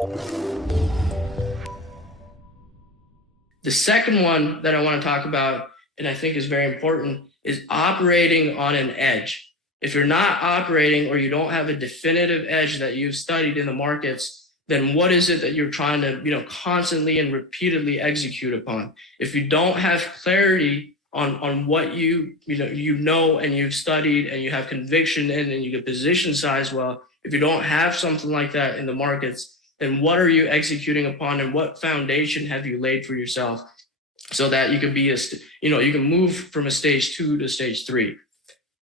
The second one that I want to talk about, and I think is very important, is operating on an edge. If you're not operating or you don't have a definitive edge that you've studied in the markets, then what is it that you're trying to, constantly and repeatedly execute upon? If you don't have clarity on what you know and you've studied and you have conviction in and you can position size well, if you don't have something like that in the markets, then what are you executing upon and what foundation have you laid for yourself so that you can be you can move from a stage 2 to stage 3.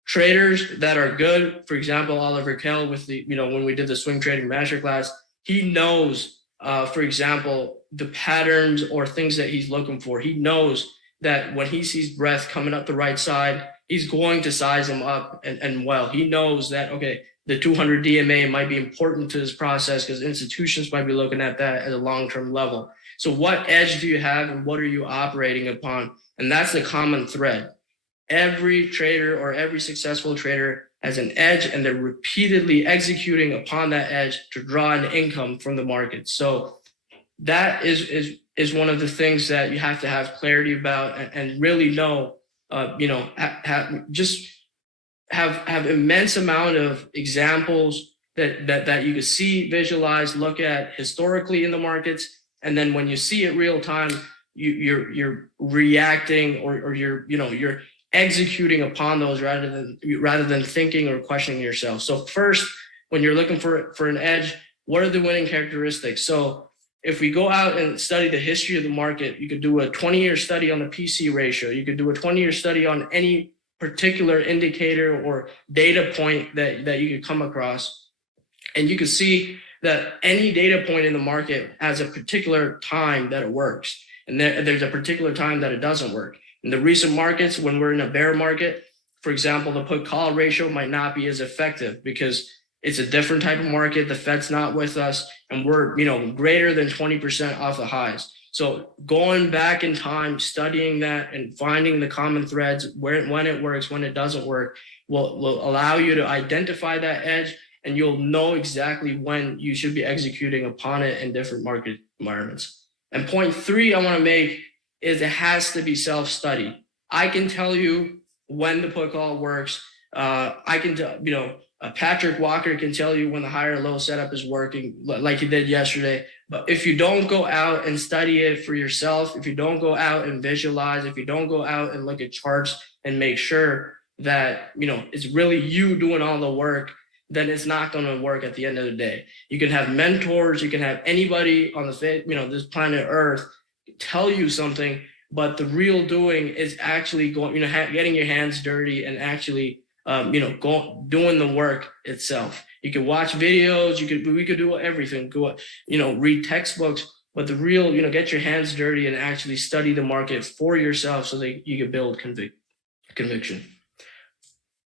Traders that are good, for example, Oliver Kell with when we did the swing trading masterclass, he knows, for example, the patterns or things that he's looking for. He knows that when he sees breadth coming up the right side, he's going to size them up and well. He knows that, okay, the 200 DMA might be important to this process because institutions might be looking at that at a long-term level. So what edge do you have and what are you operating upon? And that's the common thread. Every trader or every successful trader has an edge and they're repeatedly executing upon that edge to draw an income from the market. So that is one of the things that you have to have clarity about and really know, have immense amount of examples that you can see, visualize, look at historically in the markets. And then when you see it real time, you're reacting or you're executing upon those rather than thinking or questioning yourself. So first, when you're looking for an edge, what are the winning characteristics? So if we go out and study the history of the market, you could do a 20-year study on the PC ratio. You could do a 20-year study on any particular indicator or data point that you could come across. And you can see that any data point in the market has a particular time that it works. And there's a particular time that it doesn't work. In the recent markets, when we're in a bear market, for example, the put call ratio might not be as effective because it's a different type of market. The Fed's not with us and we're, greater than 20% off the highs. So going back in time, studying that and finding the common threads when it works, when it doesn't work, will allow you to identify that edge and you'll know exactly when you should be executing upon it in different market environments. And point 3 I want to make is it has to be self-study. I can tell you when the put call works. I can tell, Patrick Walker can tell you when the higher low setup is working like he did yesterday. But if you don't go out and study it for yourself, if you don't go out and visualize, if you don't go out and look at charts and make sure that, it's really you doing all the work, then it's not going to work at the end of the day. You can have mentors, you can have anybody on this planet Earth tell you something, but the real doing is actually going, getting your hands dirty and actually doing the work itself. You can watch videos, we could do everything, read textbooks, but the real, get your hands dirty and actually study the market for yourself so that you can build conviction.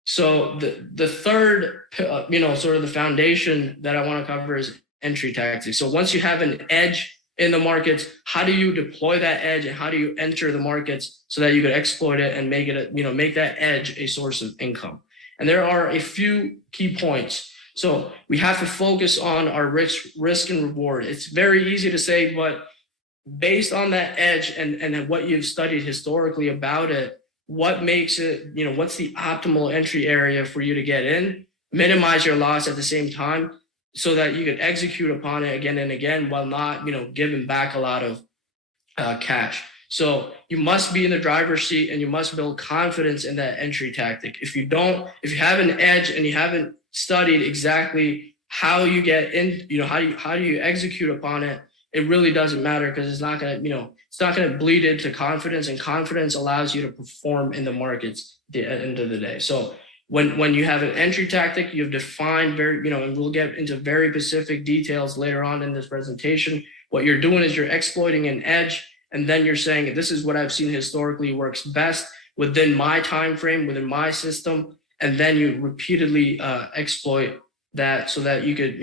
So the third, sort of the foundation that I want to cover is entry tactics. So once you have an edge in the markets, how do you deploy that edge and how do you enter the markets so that you could exploit it and make it, make that edge a source of income? And there are a few key points. So we have to focus on our risk and reward. It's very easy to say, but based on that edge and what you've studied historically about it, what makes it, what's the optimal entry area for you to get in, minimize your loss at the same time so that you can execute upon it again and again while not, giving back a lot of cash. So you must be in the driver's seat and you must build confidence in that entry tactic. If you have an edge and you haven't studied exactly how you get in, how do you execute upon it, it really doesn't matter because it's not going to bleed into confidence, and confidence allows you to perform in the markets at the end of the day. So when you have an entry tactic, you've defined and we'll get into very specific details later on in this presentation. What you're doing is you're exploiting an edge, and then you're saying, this is what I've seen historically works best within my time frame, within my system, and then you repeatedly exploit that so that you could,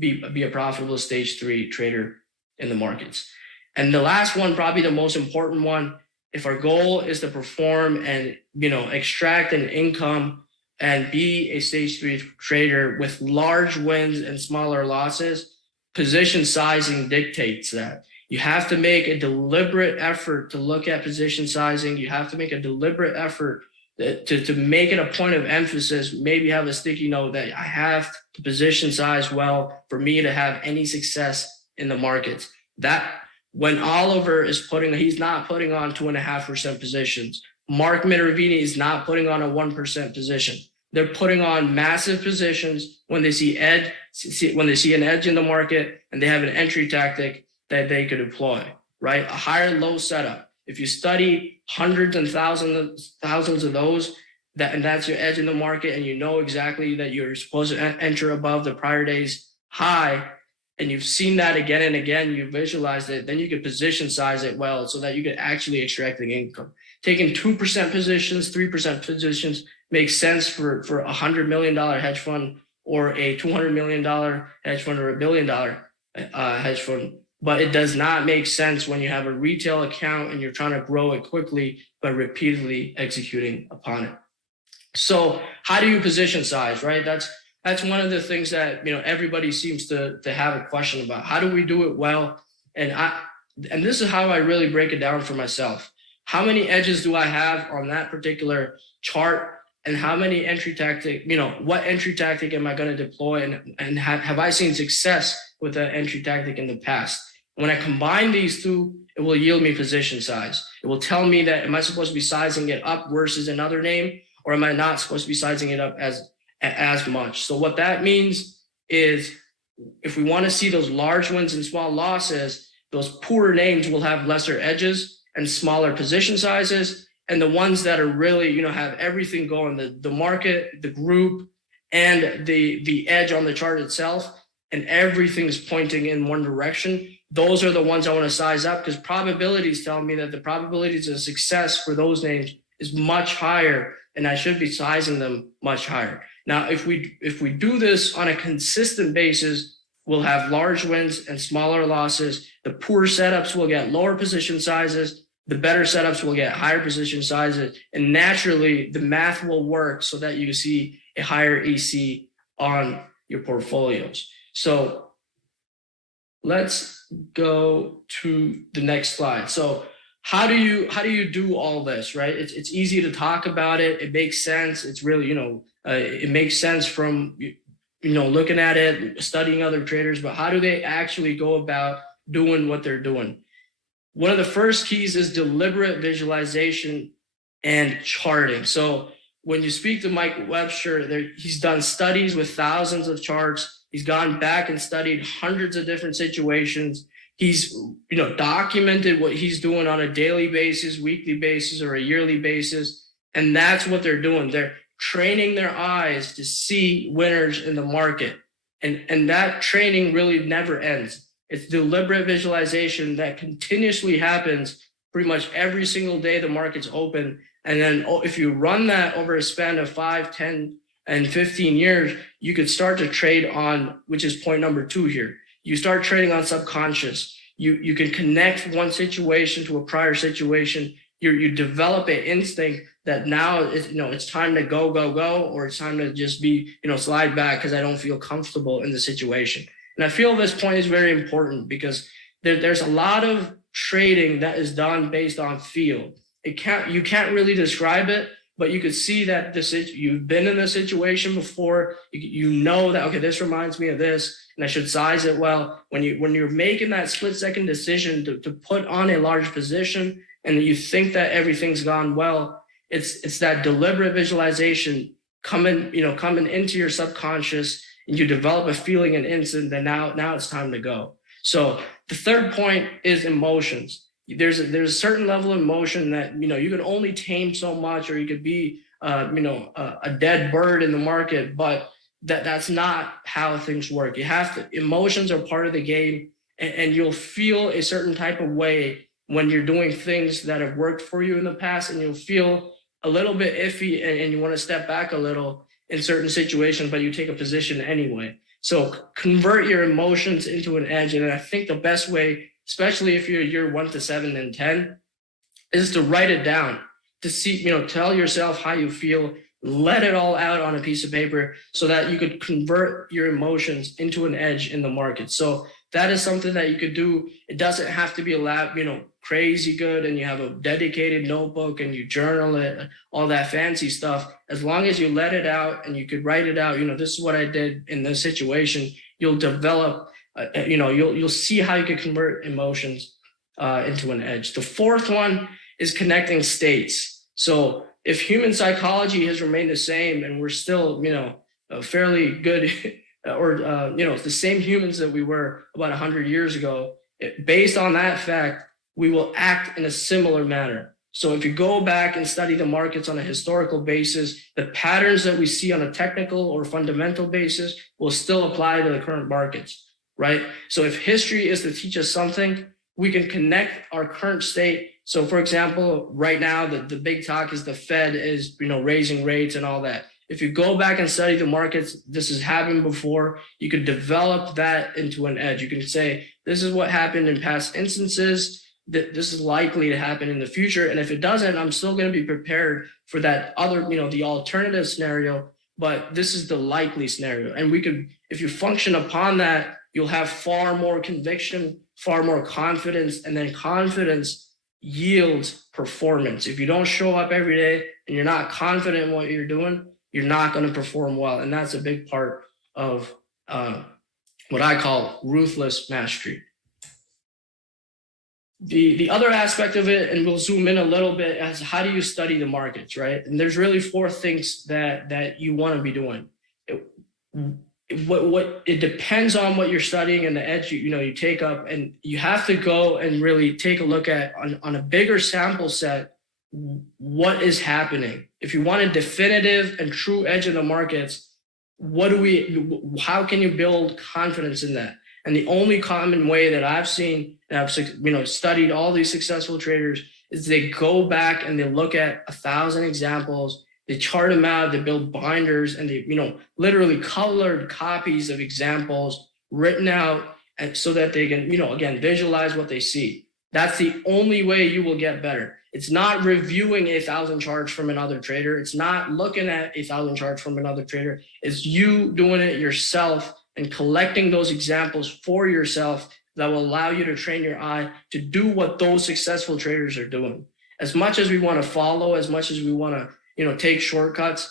be a profitable stage 3 trader in the markets. And the last one, probably the most important one, if our goal is to perform and, extract an income and be a stage 3 trader with large wins and smaller losses, position sizing dictates that. You have to make a deliberate effort to look at position sizing. You have to make a deliberate effort to make it a point of emphasis, maybe have a sticky note that I have to position size well for me to have any success in the markets. That when Oliver is he's not putting on 2.5% positions. Mark Minervini is not putting on a 1% position. They're putting on massive positions when they see an edge in the market and they have an entry tactic that they could employ, right? A higher low setup. If you study hundreds and thousands of those, and that's your edge in the market, and you know exactly that you're supposed to enter above the prior day's high, and you've seen that again and again, you visualized it, then you could position size it well so that you could actually extract the income. Taking 2% positions, 3% positions makes sense for a $100 million hedge fund or a $200 million hedge fund or $1 billion hedge fund. But it does not make sense when you have a retail account and you're trying to grow it quickly by repeatedly executing upon it. So how do you position size, right? That's one of the things that everybody seems to have a question about. How do we do it well? And this is how I really break it down for myself. How many edges do I have on that particular chart? And how many entry tactic, what entry tactic am I going to deploy? And have I seen success with that entry tactic in the past? When I combine these two, it will yield me position size. It will tell me that am I supposed to be sizing it up versus another name, or am I not supposed to be sizing it up as much? So what that means is if we want to see those large wins and small losses, those poorer names will have lesser edges and smaller position sizes. And the ones that are really, have everything going, the market, the group, and the edge on the chart itself, and everything's pointing in one direction, those are the ones I want to size up, because probabilities tell me that the probabilities of success for those names is much higher, and I should be sizing them much higher. Now, if we do this on a consistent basis, we'll have large wins and smaller losses. The poor setups will get lower position sizes. The better setups will get higher position sizes. And naturally, the math will work so that you see a higher EC on your portfolios. So let's go to the next slide. So how do you do all this, right? It's easy to talk about it. It makes sense. It's really, it makes sense from, looking at it, studying other traders, but how do they actually go about doing what they're doing? One of the first keys is deliberate visualization and charting. So when you speak to Mike Webster, he's done studies with thousands of charts. He's gone back and studied hundreds of different situations. He's, documented what he's doing on a daily basis, weekly basis, or a yearly basis. And that's what they're doing. They're training their eyes to see winners in the market. And that training really never ends. It's deliberate visualization that continuously happens pretty much every single day the market's open. And then if you run that over a span of 5, 10, and 15 years, you could start to trade on, which is point number 2 here. You start trading on subconscious. You can connect one situation to a prior situation. You develop an instinct that now it's time to go, or it's time to just be, slide back because I don't feel comfortable in the situation. And I feel this point is very important because there's a lot of trading that is done based on feel. You can't really describe it, but you could see that you've been in this situation before. You know that, okay, this reminds me of this, and I should size it well. When you're making that split-second decision to put on a large position, and you think that everything's gone well, it's that deliberate visualization coming into your subconscious, and you develop a feeling and instant that now it's time to go. So the third point is emotions. There's a certain level of emotion that you can only tame so much, or you could be a dead bird in the market, but that's not how things work. Emotions are part of the game, and you'll feel a certain type of way when you're doing things that have worked for you in the past, and you'll feel a little bit iffy and you want to step back a little in certain situations, but you take a position anyway. So convert your emotions into an edge. And I think the best way, especially if you're year 1 to 7 and 10, is to write it down, to see, tell yourself how you feel, let it all out on a piece of paper so that you could convert your emotions into an edge in the market. So that is something that you could do. It doesn't have to be a lab, crazy good, and you have a dedicated notebook and you journal it, all that fancy stuff. As long as you let it out and you could write it out, this is what I did in this situation, you'll develop, you'll see how you can convert emotions into an edge. The fourth one is connecting states. So if human psychology has remained the same and we're still, fairly good or, the same humans that we were about 100 years ago, based on that fact, we will act in a similar manner. So if you go back and study the markets on a historical basis, the patterns that we see on a technical or fundamental basis will still apply to the current markets, right? So if history is to teach us something, we can connect our current state. So for example, right now, the big talk is the Fed is, raising rates and all that. If you go back and study the markets, this has happened before, you could develop that into an edge. You can say, this is what happened in past instances, that this is likely to happen in the future. And if it doesn't, I'm still going to be prepared for that other, the alternative scenario, but this is the likely scenario. And we could, if you function upon that, you'll have far more conviction, far more confidence, and then confidence yields performance. If you don't show up every day and you're not confident in what you're doing, you're not going to perform well. And that's a big part of what I call ruthless mastery. The other aspect of it, and we'll zoom in a little bit, is how do you study the markets, right? And there's really four things that you want to be doing. It depends on what you're studying and the edge you take up, and you have to go and really take a look at on a bigger sample set what is happening. If you want a definitive and true edge in the markets, how can you build confidence in that? And the only common way that I've seen, and I've studied all these successful traders, is they go back and they look at 1,000 examples, they chart them out, they build binders, and they literally colored copies of examples written out, and so that they can again visualize what they see. That's the only way you will get better. It's not reviewing 1,000 charts from another trader. It's not looking at 1,000 charts from another trader. It's you doing it yourself and collecting those examples for yourself that will allow you to train your eye to do what those successful traders are doing. As much as we want to follow, as much as we want to, take shortcuts,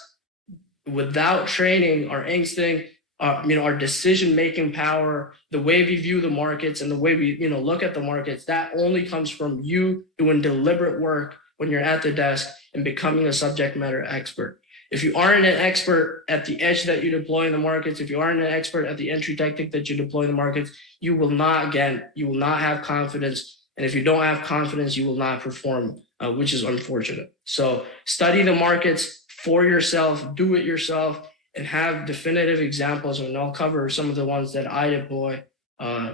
without training our instinct, our decision-making power, the way we view the markets and the way we, look at the markets, that only comes from you doing deliberate work when you're at the desk and becoming a subject matter expert. If you aren't an expert at the edge that you deploy in the markets, if you aren't an expert at the entry technique that you deploy in the markets, you will not have confidence. And if you don't have confidence, you will not perform, which is unfortunate. So study the markets for yourself, do it yourself, and have definitive examples. And I'll cover some of the ones that I deploy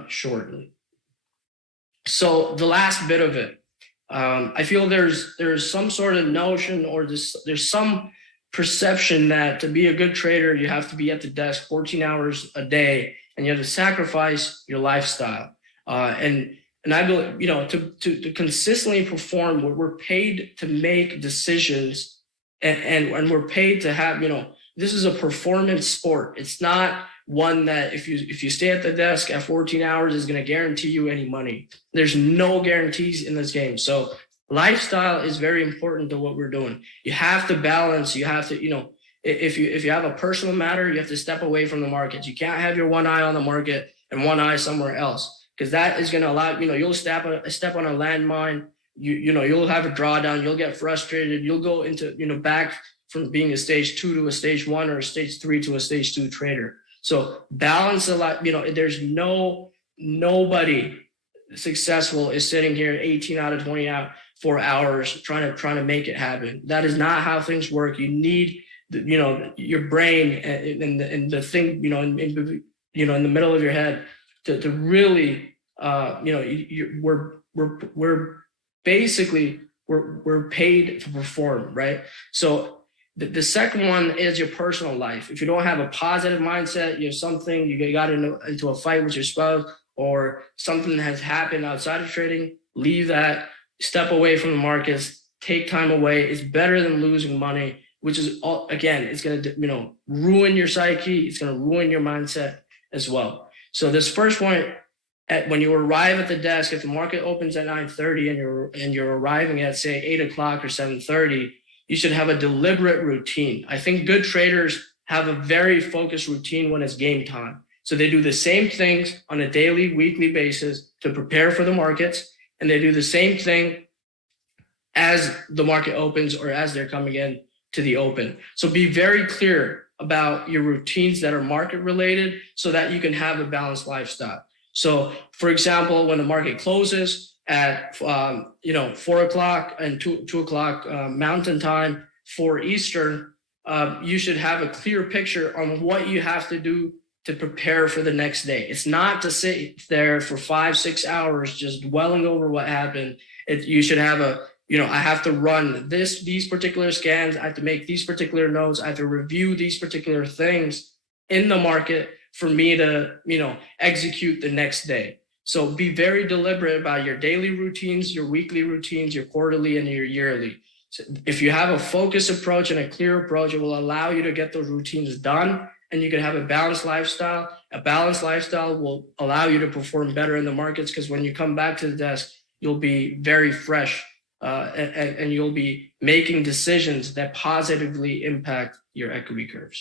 shortly. So the last bit of it, I feel there's some sort of notion, or there's some perception that to be a good trader, you have to be at the desk 14 hours a day and you have to sacrifice your lifestyle. And I believe, to consistently perform, we're paid to make decisions, and we're paid to have, this is a performance sport. It's not one that if you stay at the desk at 14 hours is going to guarantee you any money. There's no guarantees in this game. So lifestyle is very important to what we're doing. You have to balance. You have to, if you have a personal matter, you have to step away from the markets. You can't have your one eye on the market and one eye somewhere else, because that is going to allow, you'll step on a landmine. You'll have a drawdown. You'll get frustrated. You'll go into, back from being a stage 2 to a stage 1 or a stage 3 to a stage 2 trader. So balance a lot. There's nobody successful is sitting here 18 out of 24 hours trying to make it happen. That is not how things work. You need your brain and the thing in the middle of your head to really we're paid to perform, right? So the second one is your personal life. If you don't have a positive mindset, you have something, you got into a fight with your spouse, or something has happened outside of trading, leave that, step away from the markets, take time away. It's better than losing money. which is all, again, it's going to, ruin your psyche. It's going to ruin your mindset as well. So this first point, when you arrive at the desk, if the market opens at 9:30 and you're arriving at, say, 8 o'clock or 7:30, you should have a deliberate routine. I think good traders have a very focused routine when it's game time. So they do the same things on a daily, weekly basis to prepare for the markets, and they do the same thing as the market opens or as they're coming in to the open. So be very clear about your routines that are market related so that you can have a balanced lifestyle. So for example, when the market closes at 4 o'clock and 2 o'clock Mountain Time, 4 Eastern, you should have a clear picture on what you have to do to prepare for the next day. It's not to sit there for 5-6 hours just dwelling over what happened. You should have I have to run these particular scans. I have to make these particular notes. I have to review these particular things in the market for me to, execute the next day. So be very deliberate about your daily routines, your weekly routines, your quarterly and your yearly. So if you have a focused approach and a clear approach, it will allow you to get those routines done, and you can have a balanced lifestyle. A balanced lifestyle will allow you to perform better in the markets, because when you come back to the desk, you'll be very fresh. And you'll be making decisions that positively impact your equity curves.